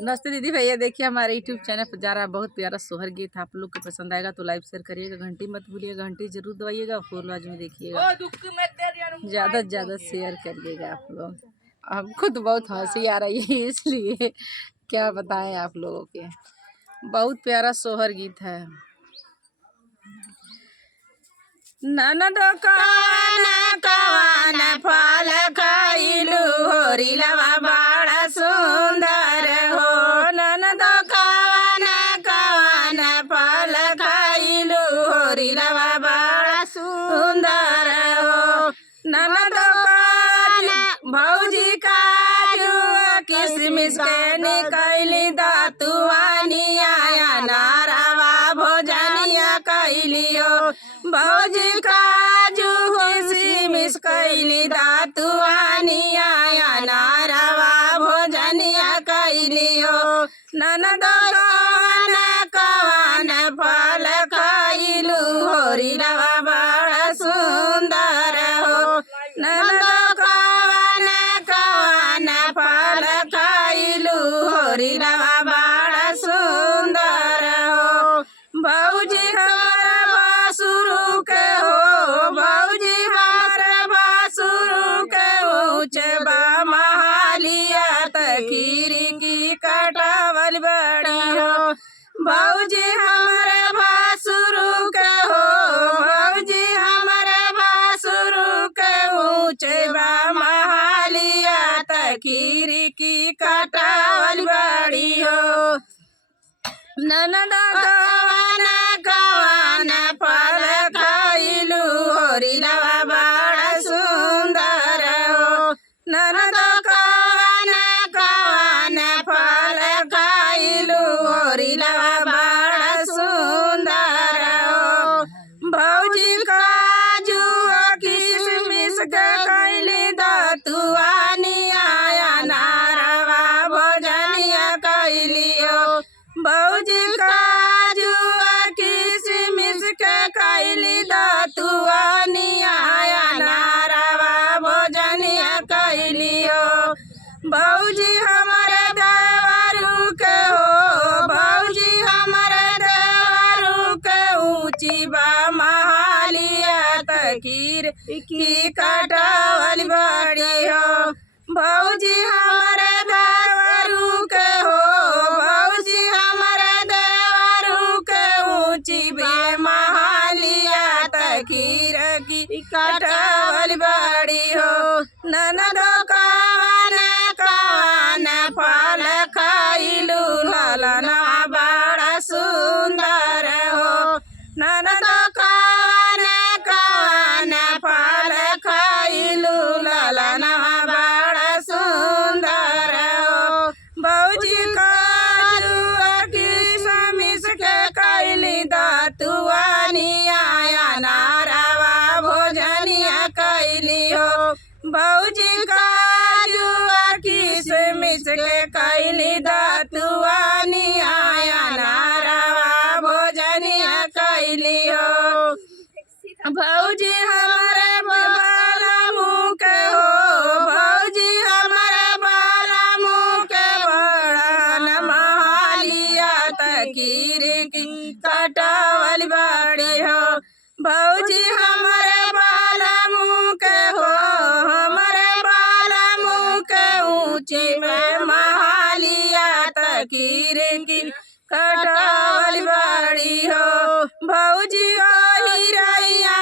नमस्ते दीदी भैया, देखिए हमारे यूट्यूब चैनल पर जा रहा है बहुत प्यारा सोहर गीत। आप लोग को पसंद आएगा तो लाइक शेयर करिएगा, घंटी मत भूलिएगा, घंटी जरूर दबाइएगा, फुल आवाज में देखिएगा, ज़्यादा से ज़्यादा शेयर करिएगा आप लोग। हमको तो बहुत हंसी आ रही है, इसलिए क्या बताएं आप लोगों के। बहुत प्यारा सोहर गीत है। ननद कवन कवन फल खाइलू होरी लवा बड़ा सुंदर हो। ननद कवन कवन फल खाइलू होरी लवा बड़ा सुंदर हो। ननद काजू भौजी काजू किसमिस के निकली दातुआनिया नारावा भोजनिया कैलियो। भौजी काजू किसमिस कैली दातुआनिया नारावा भोजनिया कैलियो। ननद कवन कवन फल खाइलू होरी लवा बड़ा सुंदर हो। ननद कवन कवन फल खाइलू होरी लवा बड़ा सुंदर हो। भौजी हमारा बासुरु के हो, भौजी हमारा बासुरु के ऊँचे बा महालिया तखीरी की कटावल बड़ी हो। भौजी हमारे बासुरु के हो, भौजी हमारे बासुरु के ऊँचे बा महालिया तखीरी की कटावल बड़ी हो। ननद कवन कवन फल खाइलू होरी लवा बड़ा सुंदर हो। ननद कवन कवन फल खाइलू होरी लवा बड़ा सुंदर हो। भौजी काजू किसमिस के कैली दातुआनिया नारवा भोजनिया कैलियो। भौजी काजू किसमिस के कैली दातुआनिया नारवा भोजनिया कैलियो। भौजी हमारे देवरू के हो, भौजी हमारे देवरू के ऊँची बा महालिया तकीर की कटावल बड़ी हो। भौजी हमारे देवरू के हो, भौजी हमारे देवरू के ऊँची बे महालिया तकीर की कटावल बड़ी हो। ननद कवन कवन फल खाइलू ललना बड़ा सुंदर हो। ननद कवन कवन फल खाइलू ललना बड़ा सुंदर हो। भौजी काजू किसमिस के कैली दातुआनिया नारवा भोजनिया कैली हो। भौजी काजू किसमिस के कैली दातुआनिया नारवा भोजनिया कैली हो। भौजी हमारे बाला मुँह के हो, भौजी हमारे बाला मुँह के बड़ा न महालिया तकीर की कटावल बड़ी हो। भौजी हमारे बाला मुँह के हो, हमारे बाला मुँह के ऊँची में महालिया तकीर की कटावल बड़ी हो। भौजी ओ हिरैया